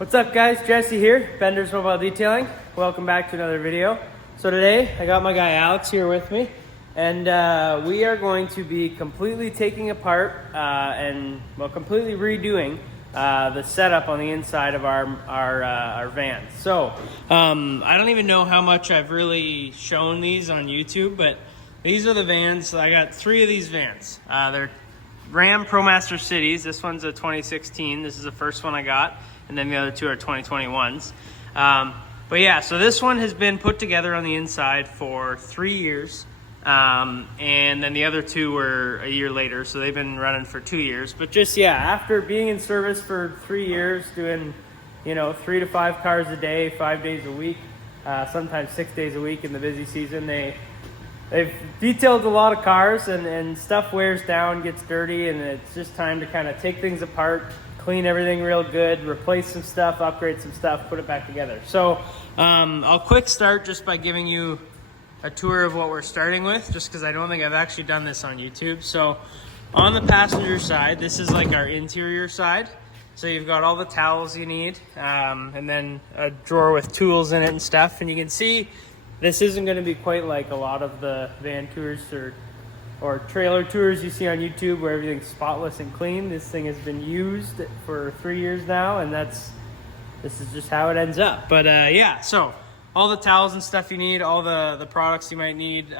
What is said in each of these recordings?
What's up guys, Jesse here, Bender's Mobile Detailing. Welcome back to another video. So today, I got my guy Alex here with me, and we are going to be completely taking apart and completely redoing the setup on the inside of our van. So, I don't even know how much I've really shown these on YouTube, but these are the vans. I got 3 of these vans. They're Ram ProMaster Cities. This one's a 2016. This is the first one I got. And then the other 2 are 2021s. But yeah, so this one has been put together on the inside for 3 years. And then the other 2 were a year later, so they've been running for 2 years. But just, yeah, after being in service for 3 years, doing, 3 to 5 cars a day, 5 days a week, sometimes 6 days a week in the busy season, they've detailed a lot of cars, and stuff wears down, gets dirty, and it's just time to kind of take things apart, clean everything real good, replace some stuff, upgrade some stuff, put it back together. So I'll quick start just by giving you a tour of what we're starting with, just because I don't think I've actually done this on YouTube. So on the passenger side, this is like our interior side. So you've got all the towels you need, and then a drawer with tools in it and stuff. And you can see this isn't going to be quite like a lot of the van tours or trailer tours you see on YouTube where everything's spotless and clean. This thing has been used for 3 years now, and this is just how it ends up. But yeah, so all the towels and stuff you need, all the products you might need,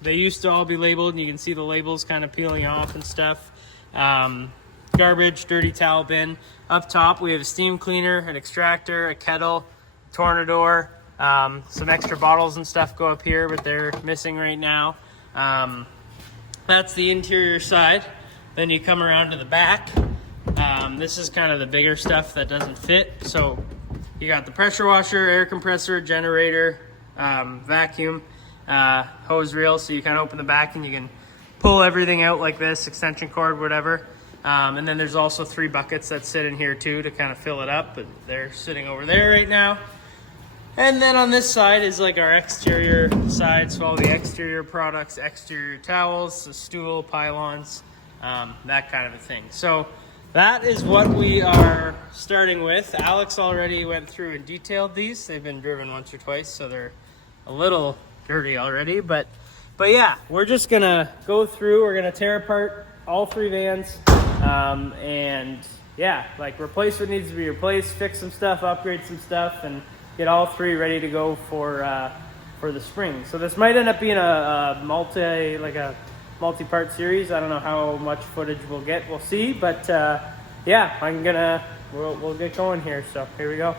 they used to all be labeled, and you can see the labels kind of peeling off and stuff. Garbage, dirty towel bin. Up top we have a steam cleaner, an extractor, a kettle, tornador, some extra bottles and stuff go up here, but they're missing right now. That's the interior side. Then you come around to the back. This is kind of the bigger stuff that doesn't fit. So you got the pressure washer, air compressor, generator, vacuum, hose reel. So you kind of open the back and you can pull everything out like this, extension cord, whatever. And then there's also 3 buckets that sit in here too to kind of fill it up, but they're sitting over there right now. And then on this side is like our exterior side, so all the exterior products, exterior towels, the stool, pylons, that kind of a thing. So that is what we are starting with. Alex already went through and detailed these. They've been driven once or twice, so they're a little dirty already. But yeah, we're just gonna go through, we're gonna tear apart all 3 vans, and yeah, like replace what needs to be replaced, fix some stuff, upgrade some stuff, and get all 3 ready to go for the spring. So this might end up being a multi-part series. I don't know how much footage we'll get. We'll see. But yeah, we'll get going here. So here we go.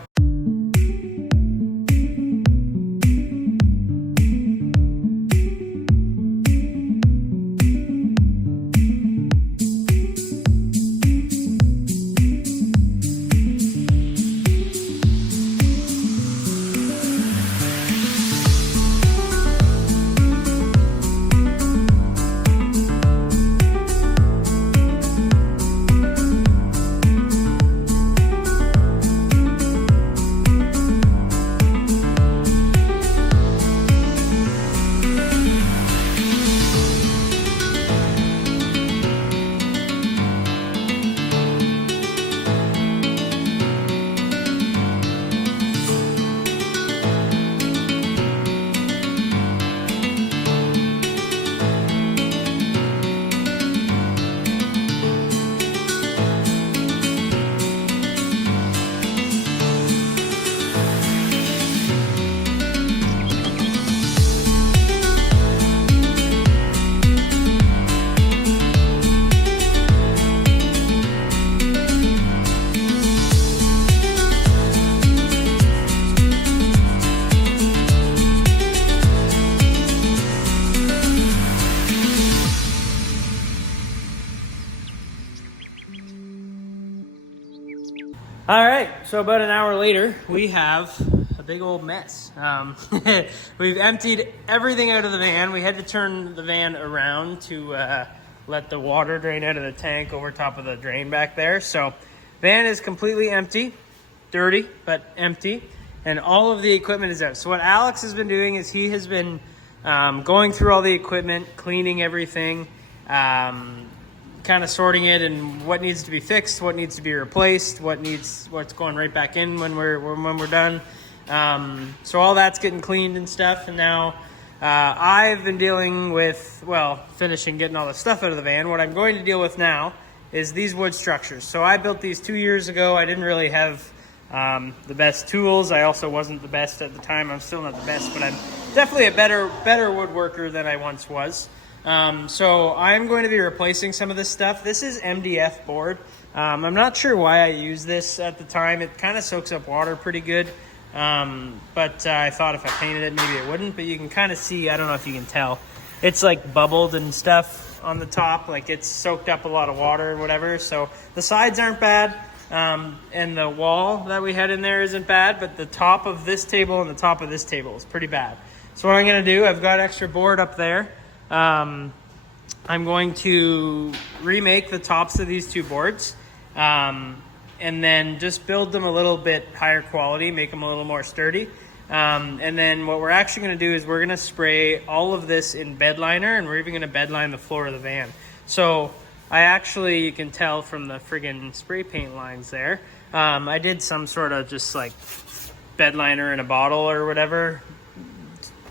All right, so about an hour later, we have a big old mess. We've emptied everything out of the van. We had to turn the van around to let the water drain out of the tank over top of the drain back there. So van is completely empty, dirty, but empty. And all of the equipment is out. So what Alex has been doing is he has been going through all the equipment, cleaning everything, kind of sorting it and what needs to be fixed, what needs to be replaced, what's going right back in when we're done. So all that's getting cleaned and stuff. And now I've been dealing with, well, finishing getting all the stuff out of the van. What I'm going to deal with now is these wood structures. So I built these 2 years ago. I didn't really have the best tools. I also wasn't the best at the time. I'm still not the best, but I'm definitely a better woodworker than I once was. So I'm going to be replacing some of this stuff. This is MDF board. I'm not sure why I used this at the time. It kind of soaks up water pretty good. But I thought if I painted it, maybe it wouldn't. But you can kind of see, I don't know if you can tell, it's like bubbled and stuff on the top. Like it's soaked up a lot of water and whatever. So the sides aren't bad. And the wall that we had in there isn't bad. But the top of this table and the top of this table is pretty bad. So what I'm going to do, I've got extra board up there. I'm going to remake the tops of these two boards, and then just build them a little bit higher quality, make them a little more sturdy. And then what we're actually going to do is we're going to spray all of this in bed liner, and we're even going to bed line the floor of the van. So I actually, you can tell from the friggin' spray paint lines there, I did some sort of just like bed liner in a bottle or whatever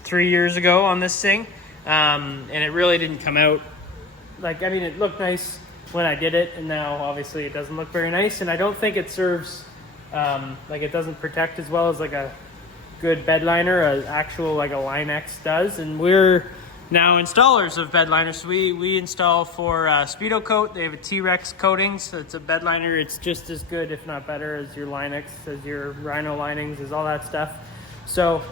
3 years ago on this thing. And it really didn't come out like, I mean, it looked nice when I did it, and now obviously it doesn't look very nice, and I don't think it serves, like it doesn't protect as well as like a good bed liner, a actual like a Line-X does. And we're now installers of bed liners. So we install for Speedo Coat. They have a T-Rex coating, so it's a bed liner. It's just as good, if not better, as your Line-X, as your Rhino linings, as all that stuff. So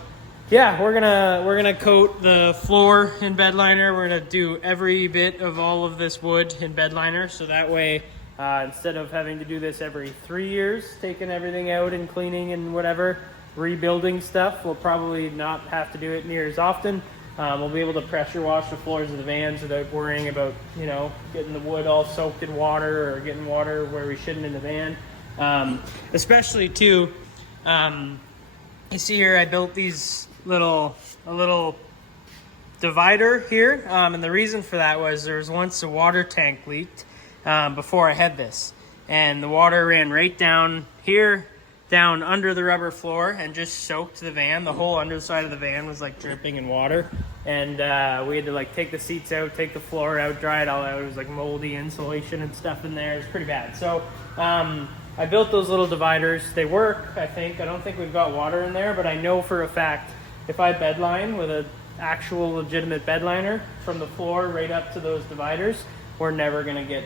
yeah, we're gonna coat the floor in bed liner. We're gonna do every bit of all of this wood in bed liner, so that way instead of having to do this every 3 years, taking everything out and cleaning and whatever, rebuilding stuff, we'll probably not have to do it near as often. We'll be able to pressure wash the floors of the vans without worrying about, you know, getting the wood all soaked in water or getting water where we shouldn't in the van. Especially too, you see here I built these a little divider here, and the reason for that was there was once a water tank leaked before I had this, and the water ran right down here, down under the rubber floor, and just soaked the van. The whole underside of the van was like dripping in water, and we had to like take the seats out, take the floor out, dry it all out. It was like moldy insulation and stuff in there. It was pretty bad. So I built those little dividers. They work, I think. I don't think we've got water in there, but I know for a fact if I bed line with an actual legitimate bed liner from the floor right up to those dividers, we're never going to get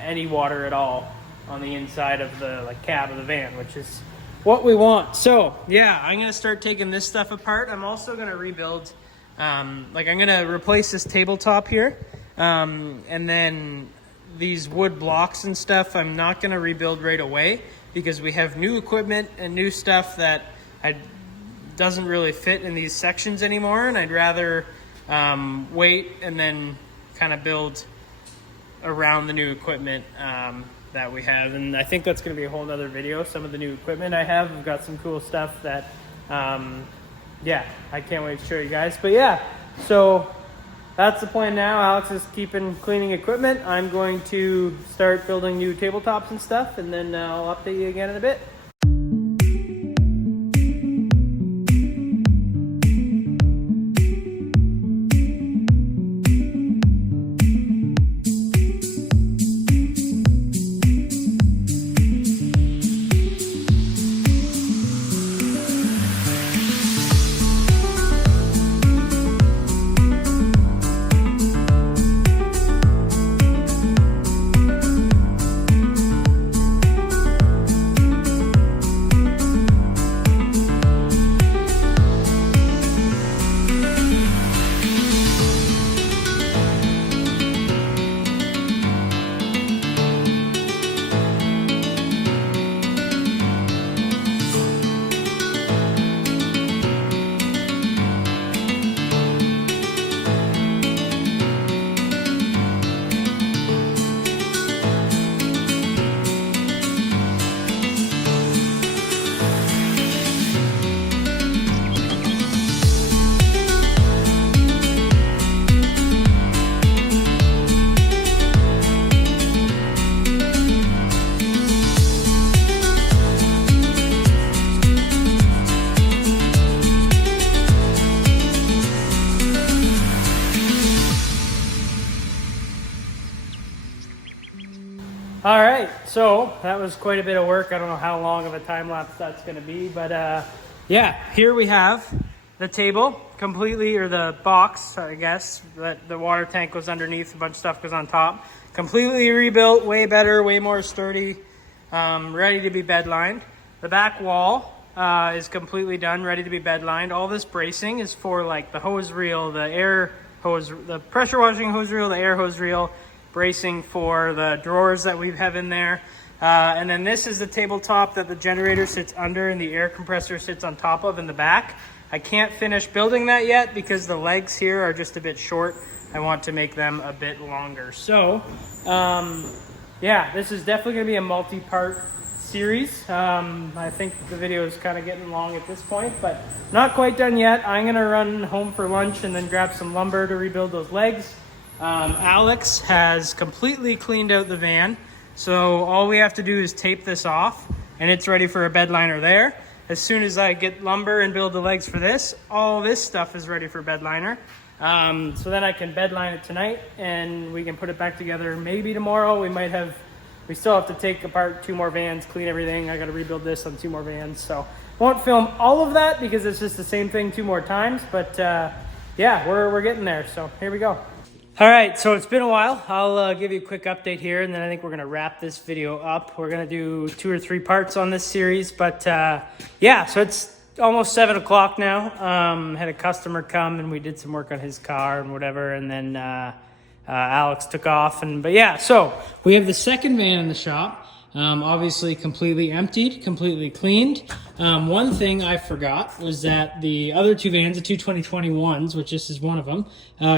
any water at all on the inside of the like cab of the van, which is what we want. So yeah, I'm going to start taking this stuff apart. I'm also going to rebuild, like I'm going to replace this tabletop here, and then these wood blocks and stuff I'm not going to rebuild right away because we have new equipment and new stuff that doesn't really fit in these sections anymore, and I'd rather wait and then kind of build around the new equipment that we have. And I think that's going to be a whole nother video. Some of the new equipment I have, I've got some cool stuff that yeah, I can't wait to show you guys. But yeah, so that's the plan now. Alex is keeping cleaning equipment. I'm going to start building new tabletops and stuff, and then I'll update you again in a bit. All right, so that was quite a bit of work. I don't know how long of a time lapse that's going to be, but yeah, here we have the table completely, or the box, I guess, that the water tank goes underneath, a bunch of stuff goes on top. Completely rebuilt, way better, way more sturdy, ready to be bed lined. The back wall is completely done, ready to be bed lined. All this bracing is for like the hose reel, the air hose, the pressure washing hose reel, the air hose reel, bracing for the drawers that we have in there. And then this is the tabletop that the generator sits under and the air compressor sits on top of in the back. I can't finish building that yet because the legs here are just a bit short. I want to make them a bit longer. So, yeah, this is definitely going to be a multi-part series. I think the video is kind of getting long at this point, but not quite done yet. I'm going to run home for lunch and then grab some lumber to rebuild those legs. Alex has completely cleaned out the van, so all we have to do is tape this off and it's ready for a bed liner there. As soon as I get lumber and build the legs for this, all this stuff is ready for bed liner. So then I can bed line it tonight and we can put it back together maybe tomorrow. We still have to take apart 2 more vans, clean everything. I got to rebuild this on 2 more vans, so won't film all of that because it's just the same thing 2 more times, but yeah, we're getting there, so here we go. All right, so it's been a while. I'll give you a quick update here, and then I think we're gonna wrap this video up. We're gonna do 2 or 3 parts on this series, but yeah, so it's almost 7 o'clock now. Had a customer come and we did some work on his car and whatever, and then Alex took off. But yeah, so we have the second van in the shop. Obviously completely emptied, completely cleaned. One thing I forgot was that the other 2 vans, the 2 2021s, which this is one of them,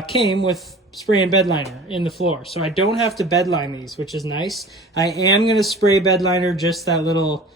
came with spray and bed liner in the floor. So I don't have to bed line these, which is nice. I am going to spray bed liner just that little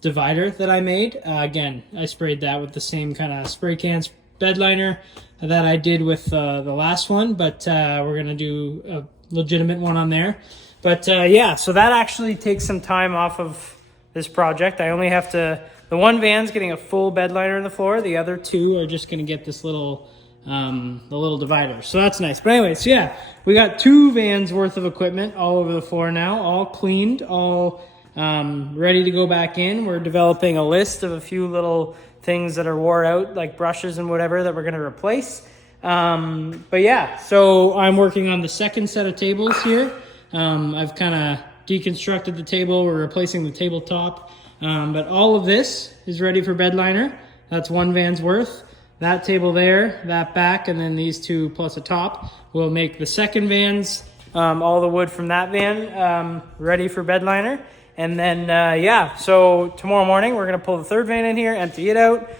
divider that I made. Again, I sprayed that with the same kind of spray can bed liner that I did with the last one, but we're going to do a legitimate one on there. But yeah, so that actually takes some time off of this project. I only have to, the one van's getting a full bed liner in the floor. The other 2 are just going to get this little the little divider, so that's nice. But anyways, yeah, we got 2 vans worth of equipment all over the floor now, all cleaned, all ready to go back in. We're developing a list of a few little things that are wore out, like brushes and whatever, that we're going to replace. But yeah, so I'm working on the second set of tables here. I've kind of deconstructed the table. We're replacing the tabletop, but all of this is ready for bed liner. That's 1 van's worth. That table there, that back, and then these 2 plus a top will make the second van's, all the wood from that van, ready for bed liner. And then, yeah, so tomorrow morning we're going to pull the 3rd van in here, empty it out,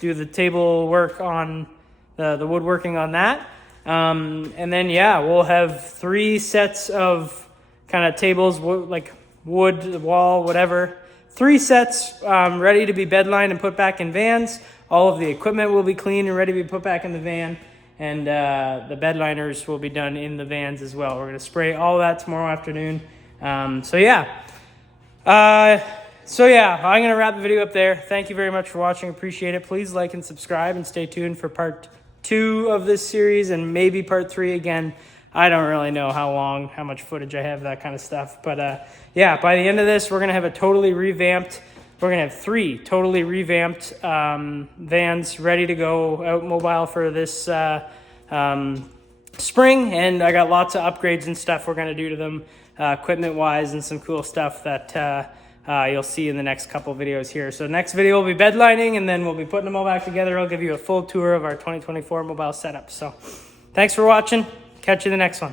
do the table work on the woodworking on that. And then, yeah, we'll have 3 sets of kind of tables, like wood, wall, whatever. 3 sets ready to be bed lined and put back in vans. All of the equipment will be clean and ready to be put back in the van, and the bed liners will be done in the vans as well. We're going to spray all that tomorrow afternoon. So yeah, I'm going to wrap the video up there. Thank you very much for watching. Appreciate it. Please like and subscribe and stay tuned for part 2 of this series and maybe part 3 again. I don't really know how much footage I have, that kind of stuff. But yeah, by the end of this, we're going to have we're going to have 3 totally revamped vans ready to go out mobile for this spring. And I got lots of upgrades and stuff we're going to do to them equipment-wise, and some cool stuff that you'll see in the next couple videos here. So next video will be bed lining, and then we'll be putting them all back together. I'll give you a full tour of our 2024 mobile setup. So thanks for watching. Catch you in the next one.